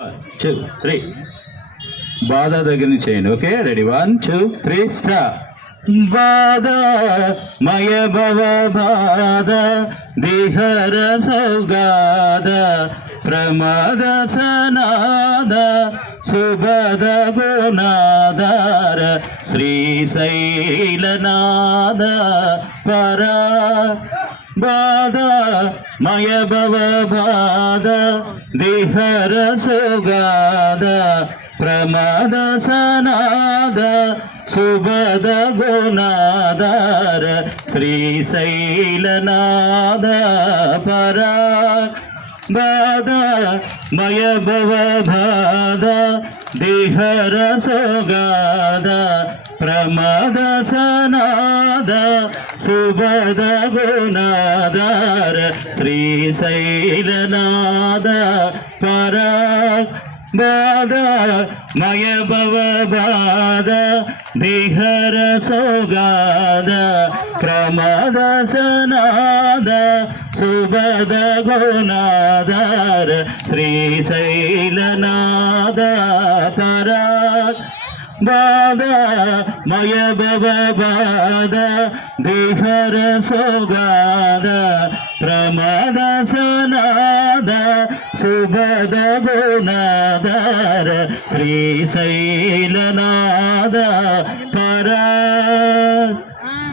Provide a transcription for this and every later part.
2 3 బాధ దగ్గర నుంచి చేయండి. Okay, ready 1 2 3 start. బాధ మయ భవ బాధ దేహర సౌగాద ప్రమాద సనాద సుభద గుణాధార శ్రీశైలనాద పరా బాధ మయ భవ బాధ దేహర సుగాద ప్రమాద సనాద సుభద గుణాధార శ్రీశైలనాద పరా బాధ మయ భవ బాధ దేహర సుగాద ప్రమాద సనాద సుభద గుణాధార శ్రీశైలనాద పరా బాధ మయ భవ బాధ దేహర సుగాద ప్రమాద సనాద సుభద గుణాధార శ్రీశైలనాద పరా బాధ మయ భవ బాధ దేహర సుగాద ప్రమాద సనాద సుభద గుణాధార శ్రీశైలనాద పరా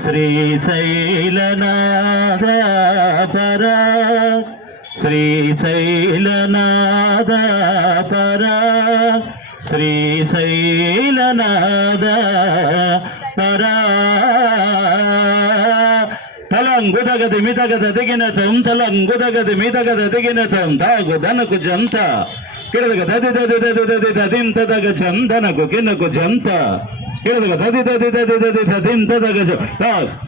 శ్రీశైలనాద పరా శ్రీశైలనాద పరా శ్రీశైలనాద పరా తలంగుదగది మితగద దిగినతం తలంగుదగది మితగద దిగినతం తాగు దనకు జంత కిరదగ దది దది దది దది దదింత దగ చందనకు కిన్నకు జంత కిరదగ దది దది దది దది దదింత దగ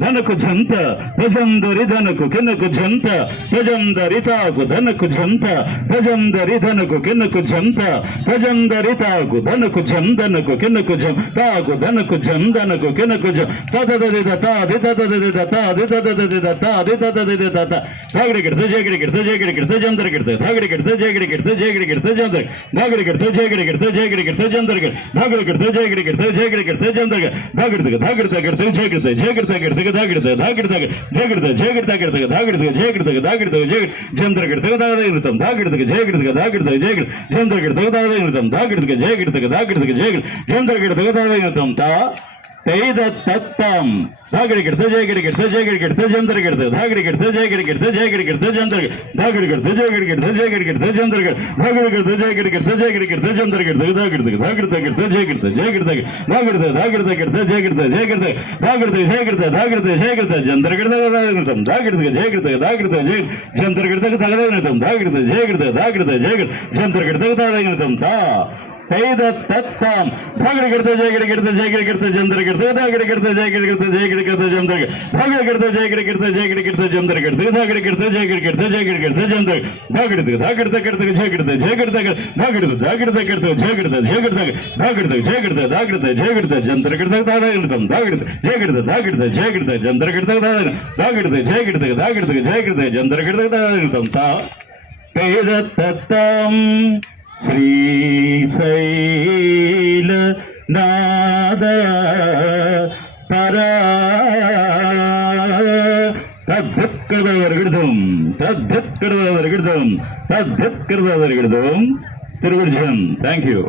ధనకు జంత భజందరి ధనకు కిన్నకు జంత భజందరి తాకు ధనకు జంత భజందరి ధనకు కిన్నకు జంత భజందరి తాకు ధనకు జందనకు కిన్నకు జం తాకు ధనకు జందనకు కిన్నకు జం తదది దతా దితదది దతా దితదది దతా దితదది దతా ధాగడి కిర్త జేగడి కిర్త జేగడి కిర్త జందర కిర్త ధాగడి కిర్త జేగడి కిర్త జేగడి కిర్త జందర ధాగడి కిర్త జేగడి కిర్త జేగడి కిర్త జందర ధాగడి కిర్త జేగడి కిర్త జేగడి కిర్త జందర ధాగడి ధాగడి కిర్త జేగడి జేగడి కిర్త ధాగడి ధాగడి జేగడి జేగడి కిర్త ధాగడి జేగడి ధాగడి జేగడి జందర కిర్త ధాగడి నితం ధాగడి జేగడి ధాగడి జేగడి జందర కిర్త ధాగడి నితం ధాగడి జేగడి ధాగడి జేగడి జందర కిర్త ధాగడి నితం తా తైద తత్తం ధాగడి కిర్త జేగడి కిర్త జేగడి కిర్త జందర కిర్త ధాగడి కిర్త జేగడి కిర్త జేగడి కిర్త జందర ధాగడి కిర్త జేగడి కిర్త జేగడి కిర్త జందర ధాగడి కిర్త జేగడి కిర్త జేగడి కిర్త జందర కిర్త ధాగడి ధాగడి కిర్త జేగడి జేగడి ధాగడి ధాగడి కిర్త జేగడి జేగడి ధాగడి జేగడి ధాగడి జేగడి జందర కిర్త ధాగడి ధాగడి జేగడి ధాగడి జేగడి జందర కిర్త ధాగడి ధాగడి జేగడి ధాగడి జేగడి జందర కిర్త ధాగడి తా తైద తత్తం ధాగడి కిర్త జేగడి కిర్త జేగడి కిర్త జందర కిర్త ధాగడి కిర్త జేగడి కిర్త జేగడి కిర్త జందర ధాగడి కిర్త జేగడి కిర్త జేగడి కిర్త జందర కిర్త ధాగడి కిర్త జేగడి కిర్త జేగడి కిర్త జందర ధాగడి ధాగడి కిర్త జేగడి జేగడి ధాగడి ధాగడి కిర్త జేగడి జేగడి ధాగడి జేగడి ధాగడి జేగడి జందర కిర్త ధాగడి ధాగడి జేగడి ధాగడి జేగడి జందర కిర్త ధాగడి జేగడి ధాగడి జేగడి జందర కిర్త ధాగడి తా తైద తత్తం శ్రీశైలనాద పరా తద్భుత్కృతం తద్భుత్కృతం తద్భుత్కృతం తిరుగుజం. Thank you.